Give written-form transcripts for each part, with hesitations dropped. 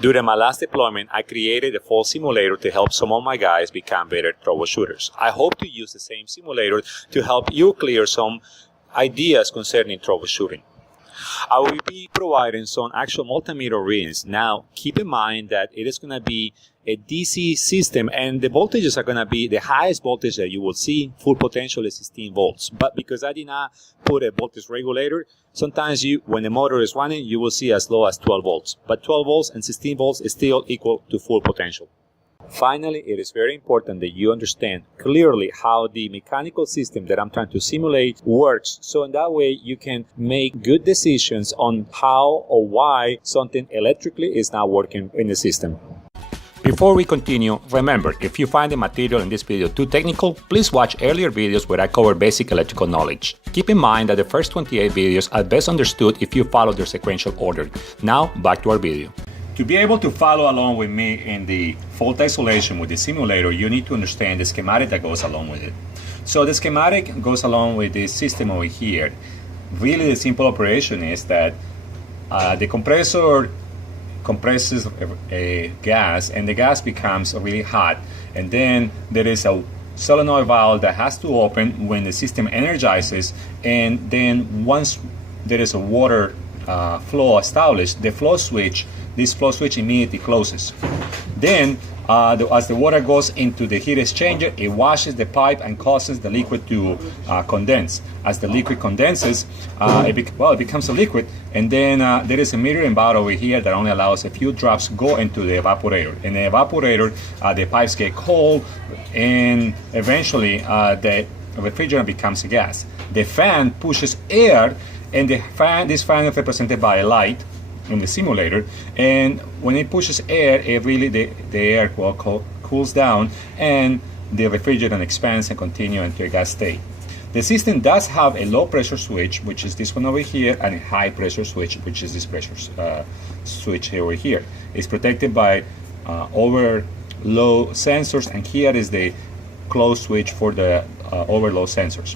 During my last deployment, I created a fault simulator to help some of my guys become better troubleshooters. I hope to use the same simulator to help you clear some ideas concerning troubleshooting. I will be providing some actual multimeter readings. Now, keep in mind that it is going to be a DC system, and the voltages are going to be the highest voltage that you will see. Full potential is 16 volts. But because I did not put a voltage regulator, sometimes when the motor is running, you will see as low as 12 volts. But 12 volts and 16 volts is still equal to full potential. Finally, it is very important that you understand clearly how the mechanical system that I'm trying to simulate works, so in that way you can make good decisions on how or why something electrically is not working in the system. Before we continue, remember, if you find the material in this video too technical, please watch earlier videos where I cover basic electrical knowledge. Keep in mind that the first 28 videos are best understood if you follow their sequential order. Now, back to our video. To be able to follow along with me in the fault isolation with the simulator, you need to understand the schematic that goes along with it. So the schematic goes along with this system over here. Really, the simple operation is that the compressor compresses a gas, and the gas becomes really hot, and then there is a solenoid valve that has to open when the system energizes, and then once there is a water flow established, this flow switch immediately closes. Then as the water goes into the heat exchanger, it washes the pipe and causes the liquid to condense. As the liquid condenses, it becomes a liquid, and then there is a metering valve over here that only allows a few drops go into the evaporator. In the evaporator, the pipes get cold, and eventually the refrigerant becomes a gas. The fan pushes air, and this fan is represented by a light in the simulator, and when it pushes air, the air cools down, and the refrigerant expands and continues into a gas state. The system does have a low pressure switch, which is this one over here, and a high pressure switch, which is this pressure switch over here. It's protected by overload sensors, and here is the close switch for the overload sensors.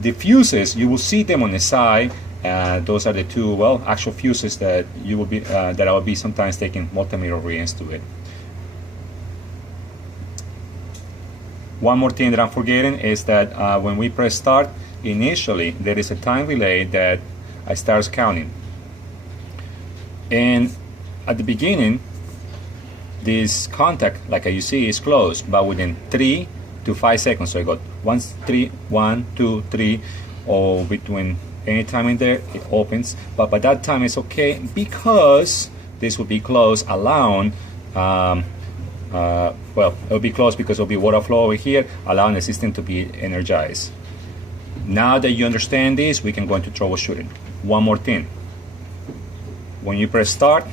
The fuses, you will see them on the side. Those are the two, actual fuses that you will be that I will be sometimes taking multimeter readings to it. One more thing that I'm forgetting is that when we press start, initially there is a time relay that I start counting, and at the beginning this contact, like you see, is closed, but within 3 to 5 seconds, so I got 1, 2, 3, or between any time in there it opens, but by that time it's okay because this will be closed, allowing it will be closed because there will be water flow over here, allowing the system to be energized. Now that you understand this, we can go into troubleshooting. One more thing: when you press start,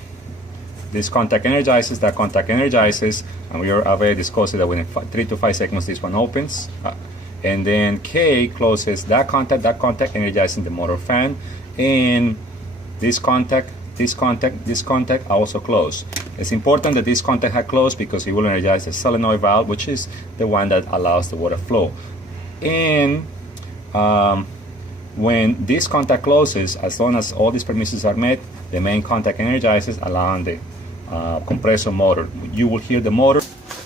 this contact energizes, that contact energizes, and we already discussed that within 3 to 5 seconds this one opens. And then K closes that contact energizing the motor fan, and this contact also close. It's important that this contact had closed because it will energize the solenoid valve, which is the one that allows the water flow. And when this contact closes, as long as all these permissions are met, the main contact energizes, allowing the compressor motor. You will hear the motor.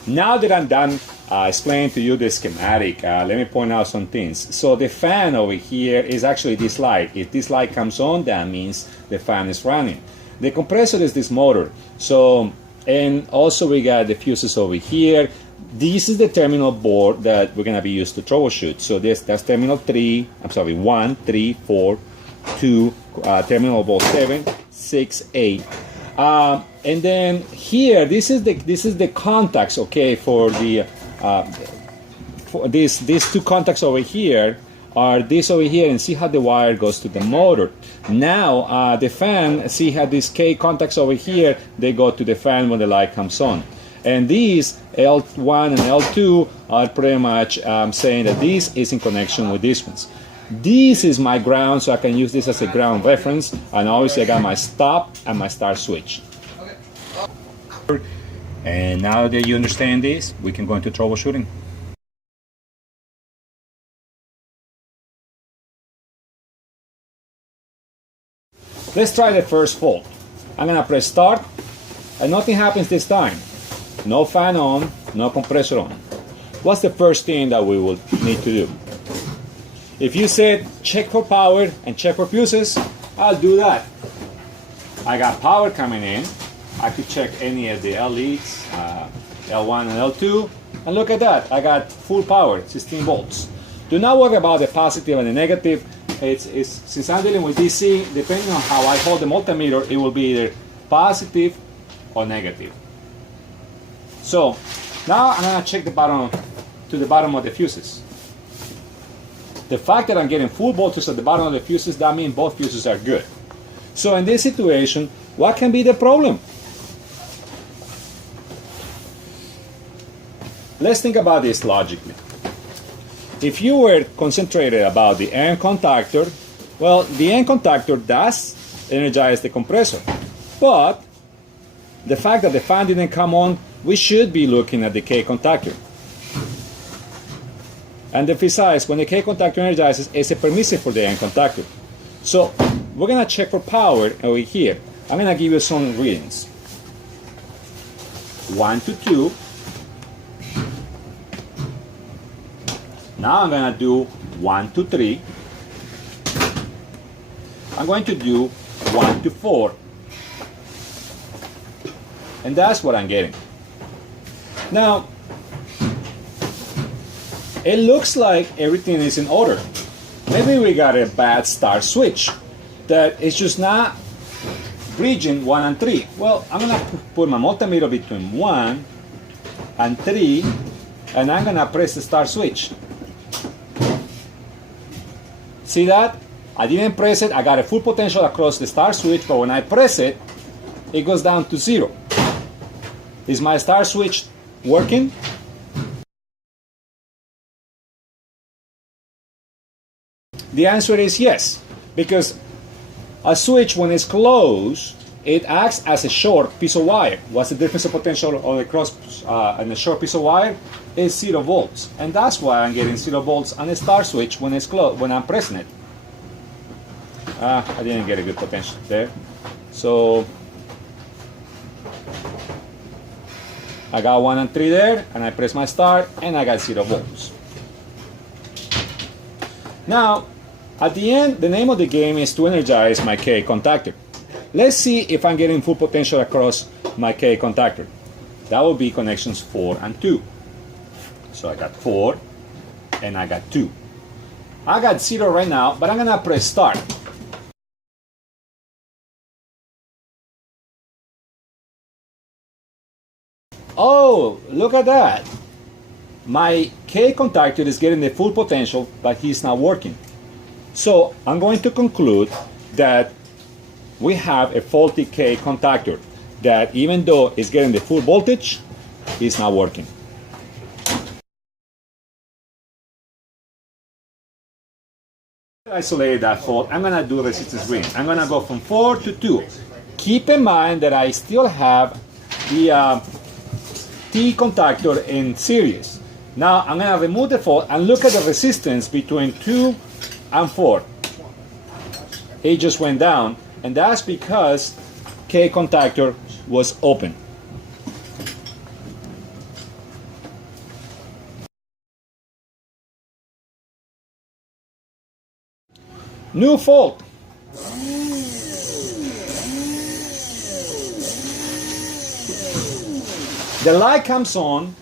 Now that I'm done explaining to you the schematic, let me point out some things. So the fan over here is actually this light. If this light comes on, that means the fan is running. The compressor is this motor. So, and also we got the fuses over here. This is the terminal board that we're going to be used to troubleshoot. So that's terminal 1, 3, 4, 2, terminal board 7, 6, 8. And then here, this is the contacts, okay, for the for these two contacts over here are this over here, and see how the wire goes to the motor. Now the fan, see how these K contacts over here, they go to the fan when the light comes on. And these L1 and L2 are pretty much saying that this is in connection with these ones. This is my ground, so I can use this as a ground reference, and obviously I got my stop and my start switch. And now that you understand this, we can go into troubleshooting. Let's try the first fault. I'm gonna press start, and nothing happens this time. No fan on, no compressor on. What's the first thing that we will need to do? If you said check for power and check for fuses, I'll do that. I got power coming in. I could check any of the LEDs, L1 and L2, and look at that. I got full power, 16 volts. Do not worry about the positive and the negative. Since I'm dealing with DC, depending on how I hold the multimeter, it will be either positive or negative. So now I'm gonna check the bottom of the fuses. The fact that I'm getting full voltage at the bottom of the fuses, that means both fuses are good. So in this situation, what can be the problem? Let's think about this logically. If you were concentrated about the end contactor, well, the end contactor does energize the compressor. But the fact that the fan didn't come on, we should be looking at the K contactor. And besides, when the K contactor energizes, it's a permissive for the end contactor. So we're gonna check for power over here. I'm gonna give you some readings. 1 to 2. Now I'm going to do 1 to 3. I'm going to do 1 to 4. And that's what I'm getting. Now, it looks like everything is in order. Maybe we got a bad start switch that is just not bridging 1 and 3. Well, I'm going to put my multimeter between 1 and 3, and I'm going to press the start switch. See that? I didn't press it. I got a full potential across the start switch, but when I press it, it goes down to 0. Is my start switch working? The answer is yes, because a switch, when it's closed, it acts as a short piece of wire. What's the difference of potential of the cross and a short piece of wire? Is 0 volts, and that's why I'm getting 0 volts on the start switch when it's closed, when I'm pressing it. I didn't get a good potential there, so I got 1 and 3 there, and I press my start, and I got 0 volts. Now, at the end, the name of the game is to energize my K contactor. Let's see if I'm getting full potential across my K contactor. That will be connections 4 and 2. So I got 4 and I got 2. I got 0 right now, but I'm gonna press start. Oh, look at that. My K contactor is getting the full potential, but he's not working. So I'm going to conclude that we have a faulty K contactor, that even though it's getting the full voltage, it's not working. Isolate that fault. I'm going to do resistance reading. I'm going to go from 4 to 2. Keep in mind that I still have the T contactor in series. Now I'm going to remove the fault and look at the resistance between 2 and 4. It just went down, and that's because K contactor was open. New fault. The light comes on,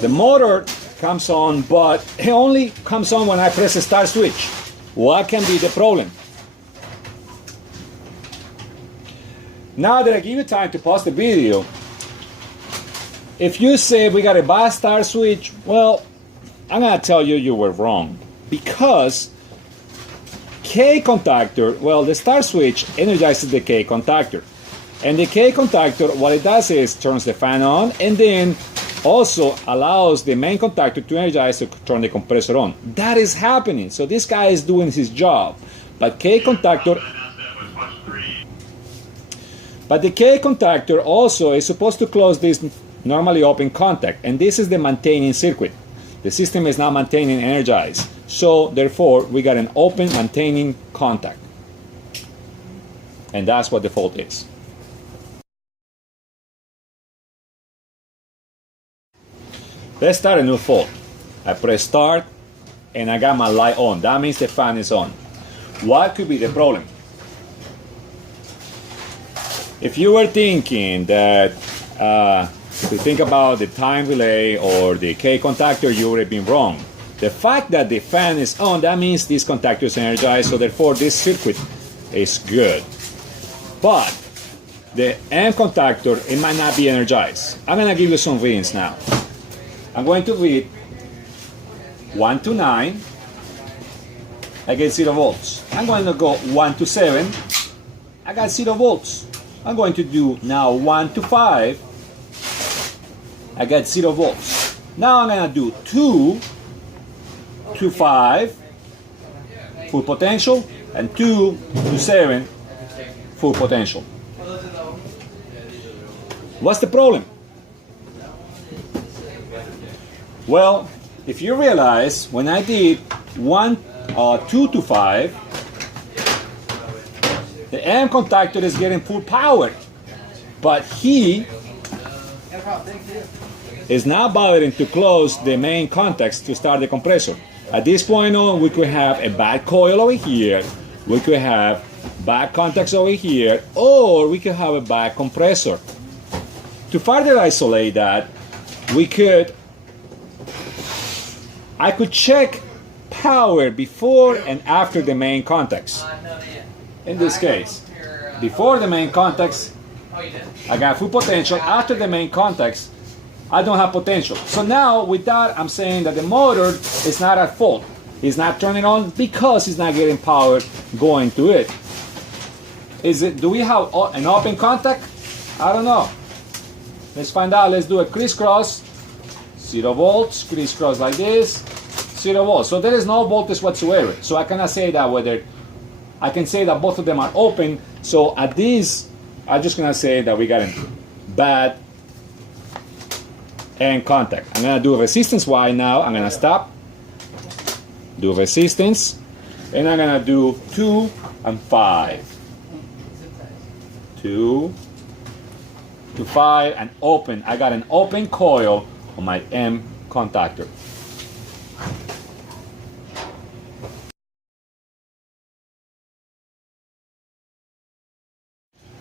the motor comes on, but it only comes on when I press the start switch. What can be the problem? Now that I give you time to pause the video, if you say we got a bad start switch, well, I'm going to tell you you were wrong. Because K contactor, well, the start switch energizes the K contactor. And the K contactor, what it does is turns the fan on, and then also allows the main contactor to energize to turn the compressor on. That is happening. So this guy is doing his job. But the K contactor also is supposed to close this normally open contact. And this is the maintaining circuit. The system is not maintaining energized. So therefore, we got an open maintaining contact. And that's what the fault is. Let's start a new fault. I press start and I got my light on. That means the fan is on. What could be the problem? If you were thinking that to think about the time relay or the K contactor, you would have been wrong. The fact that the fan is on, that means this contactor is energized, so therefore this circuit is good. But the M contactor, it might not be energized. I'm going to give you some readings now. I'm going to read 1 to 9, I get 0 volts. I'm going to go 1 to 7, I got 0 volts. I'm going to do now 1 to 5, I got 0 volts. Now I'm going to do 2 to 5, full potential, and 2 to 7, full potential. What's the problem? Well, if you realize, when I did 2 to 5, the M contactor is getting full power, but he is not bothering to close the main contacts to start the compressor. At this point on, we could have a bad coil over here, we could have bad contacts over here, or we could have a bad compressor. To further isolate that, I could check power before and after the main contacts. In this case, before the main contacts, I got full potential. After the main contacts, I don't have potential. So now with that, I'm saying that the motor is not at fault. It's not turning on because it's not getting power going to it. Do we have an open contact? I don't know. Let's find out. Let's do a crisscross. 0 volts, crisscross like this, 0 volts. So there is no voltage whatsoever. So I cannot say that I can say that both of them are open. So at this, I'm just gonna say that we got a bad end contact. I'm gonna do resistance Y now. I'm gonna stop, do resistance, and I'm gonna do 2 and 5. 2 to 5 and open. I got an open coil on my M contactor.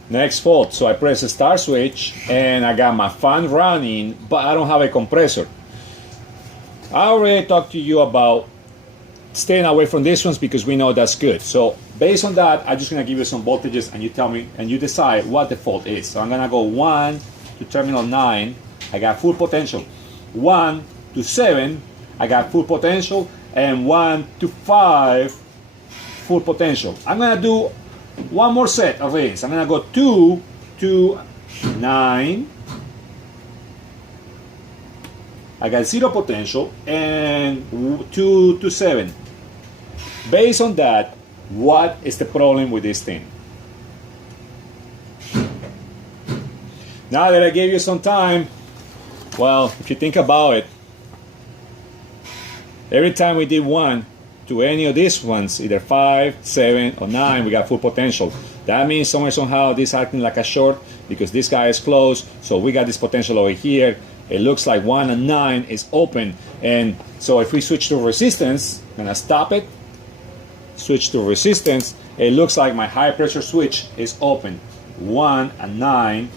Next fault, so I press the start switch and I got my fan running, but I don't have a compressor. I already talked to you about staying away from these ones because we know that's good. So based on that, I'm just gonna give you some voltages and you tell me and you decide what the fault is. So I'm gonna go 1 to terminal 9, I got full potential. 1 to 7, I got full potential, and 1 to 5, full potential. I'm gonna do one more set of readings. I'm gonna go 2 to 9, I got 0 potential, and 2 to 7. Based on that, what is the problem with this thing? Now that I gave you some time, well, if you think about it, every time we did 1 to any of these ones, either 5, 7, or 9, we got full potential. That means somewhere, somehow, this is acting like a short because this guy is closed, so we got this potential over here. It looks like 1 and 9 is open, and so if we switch to resistance, I'm gonna stop it, switch to resistance, it looks like my high pressure switch is open. 1 and 9,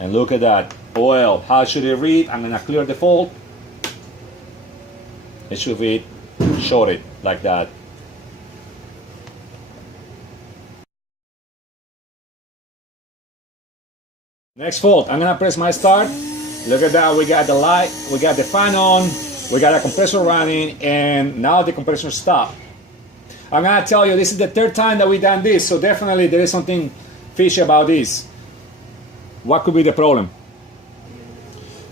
and look at that. Well, how should it read? I'm gonna clear the fault. It should read shorted like that. Next fault, I'm gonna press my start. Look at that, we got the light, we got the fan on, we got a compressor running, and now the compressor stopped. I'm gonna tell you, this is the 3rd time that we done this, so definitely there is something fishy about this. What could be the problem?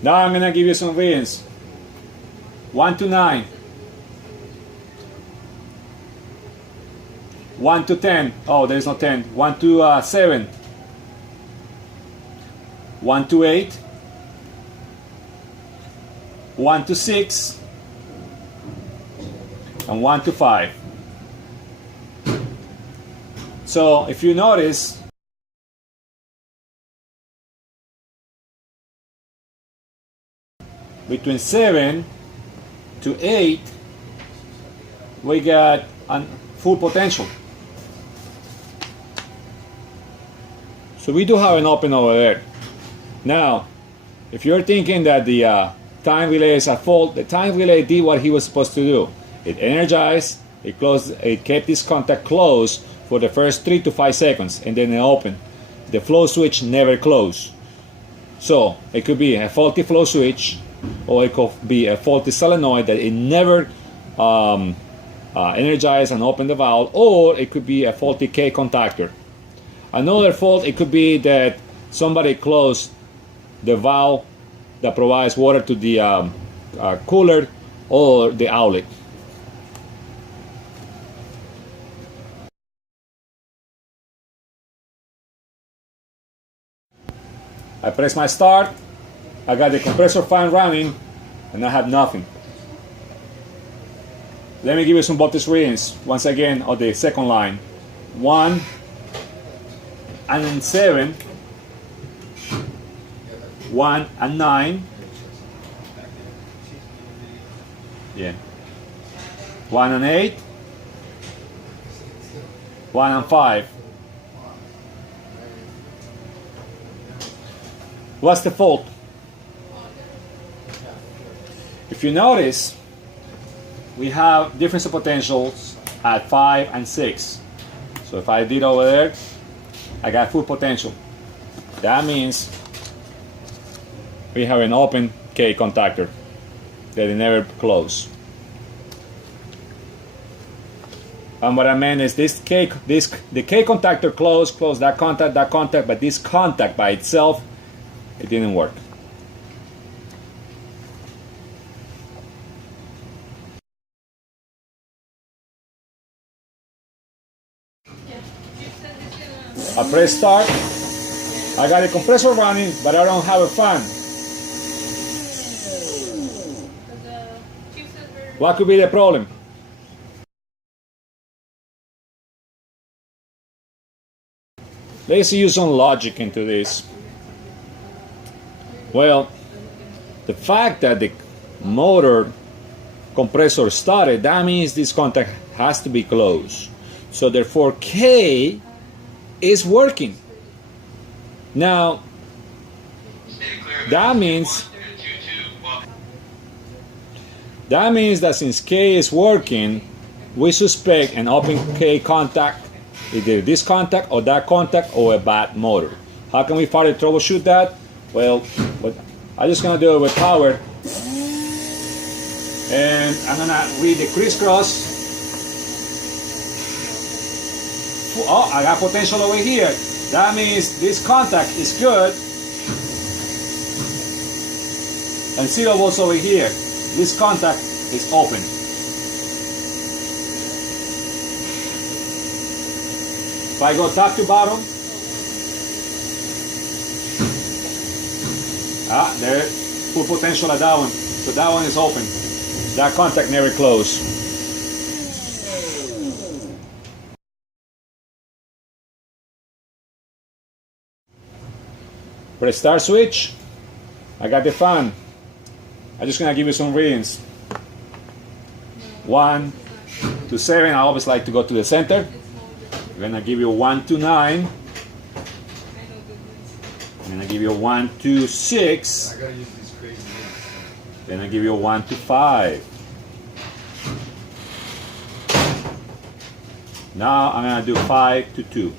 Now I'm gonna give you some readings. 1 to 9. 1 to 10. Oh, there's no 10. 1 to 7. 1 to 8. 1 to 6. And 1 to 5. So if you notice, between 7 to 8 we got full potential. So we do have an open over there. Now if you're thinking that the time relay is at fault, the time relay did what he was supposed to do. It energized, it kept this contact closed for the first 3 to 5 seconds, and then it opened. The flow switch never closed. So it could be a faulty flow switch, or it could be a faulty solenoid that it never energized and opened the valve, or it could be a faulty K contactor. Another fault, it could be that somebody closed the valve that provides water to the cooler or the outlet. I press my start, I got the compressor fan running, and I have nothing. Let me give you some voltage readings once again on the second line. 1 and 7, 1 and 9, yeah, 1 and 8, 1 and 5. What's the fault? If you notice, we have difference of potentials at 5 and 6. So if I did over there, I got full potential. That means we have an open K contactor that it never closed. And what I meant is the K contactor closed that contact, but this contact by itself, it didn't work. I press start, I got a compressor running, but I don't have a fan. What could be the problem? Let's use some logic into this. Well, the fact that the motor compressor started, that means this contact has to be closed. So therefore K is working. Now that means that since K is working, we suspect an open K contact, either this contact or that contact, or a bad motor. How can we further troubleshoot that? Well, I'm just gonna do it with power, and I'm gonna read the crisscross. Oh, I got potential over here. That means this contact is good. And 0 volts over here. This contact is open. If I go top to bottom, there, full potential at that one. So that one is open. That contact never closed. Press start switch. I got the fan. I'm just gonna give you some readings. 1 to 7. I always like to go to the center. I'm gonna give you 1 to 9. I'm gonna give you 1 to 6. I gotta use these crazy names. Then I give you 1 to 5. Now I'm gonna do 5 to 2.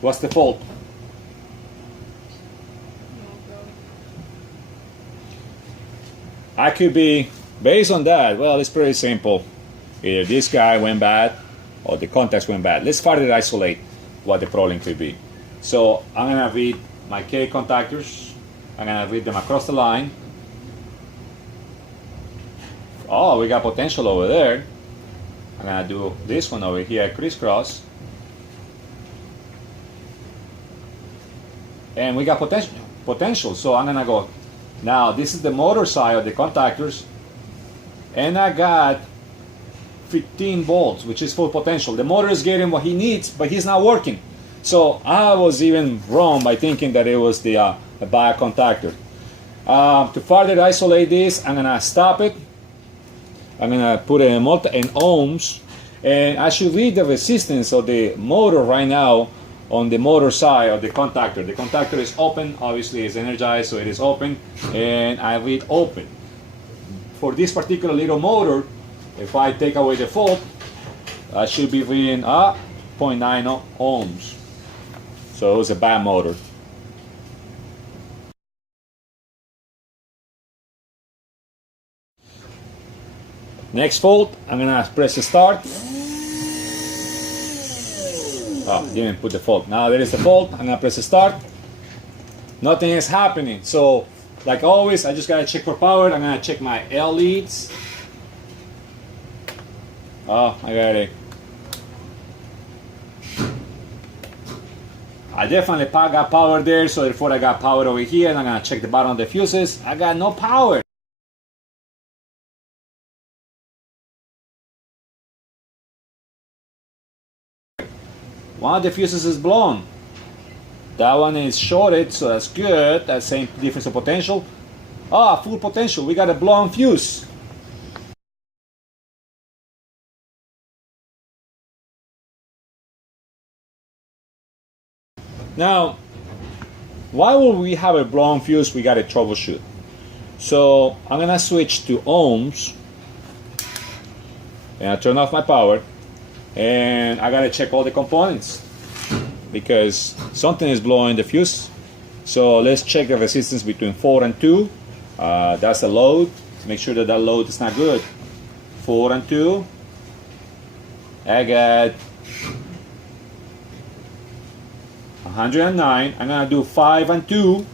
What's the fault? I could be, based on that, well, it's pretty simple. Either this guy went bad or the contacts went bad. Let's further isolate what the problem could be. So I'm gonna read my K contactors. I'm gonna read them across the line. Oh, we got potential over there. I'm gonna do this one over here, crisscross. And we got potential, so I'm gonna go. Now this is the motor side of the contactors, and I got 15 volts, which is full potential. The motor is getting what he needs, but he's not working. So I was even wrong by thinking that it was the bad contactor. To further isolate this, I'm gonna stop it. I'm gonna put it in ohms, and I should read the resistance of the motor right now on the motor side of the contactor. The contactor is open, obviously it's energized, so it is open, and I read open. For this particular little motor, if I take away the fault, I should be reading 0.9 ohms. So it was a bad motor. Next fault, I'm gonna press start. Oh, didn't put the fault. Now there is the fault. I'm gonna press start. Nothing is happening. So, like always, I just gotta check for power. I'm gonna check my L leads. Oh, I got it. I definitely got power there, so therefore I got power over here, and I'm gonna check the bottom of the fuses. I got no power. One of the fuses is blown. That one is shorted, so that's good. That's same difference of potential. Full potential. We got a blown fuse. Now, why would we have a blown fuse? We got to troubleshoot. So I'm gonna switch to ohms, and I turn off my power. And I gotta check all the components because something is blowing the fuse. So let's check the resistance between 4 and 2. That's the load. Make sure that that load is not good. 4 and 2. I got 109. I'm gonna do 5 and 2.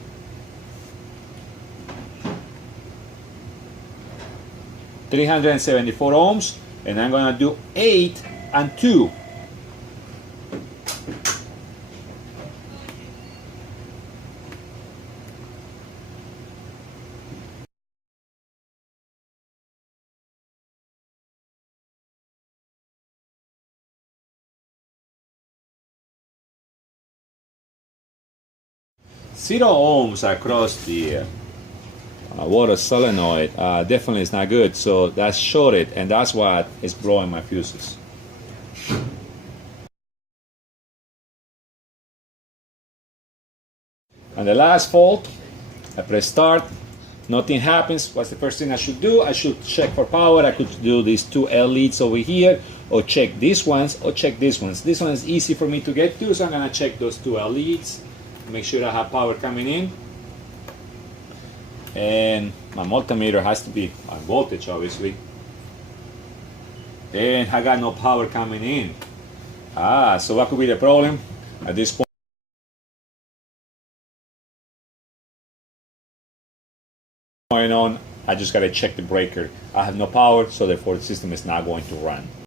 374 ohms, and I'm gonna do 8 and 2. Zero ohms across the water solenoid definitely is not good, so that's shorted, and that's what is blowing my fuses. And the last fault, I press start, nothing happens. What's the first thing I should do? I should check for power. I could do these 2 L leads over here, or check these ones, or check these ones. This one is easy for me to get to, so I'm gonna check those 2 L leads, make sure I have power coming in. And my multimeter has to be my voltage, obviously. And I got no power coming in. So what could be the problem at this point? Going on, I just gotta check the breaker. I have no power, so therefore the system is not going to run.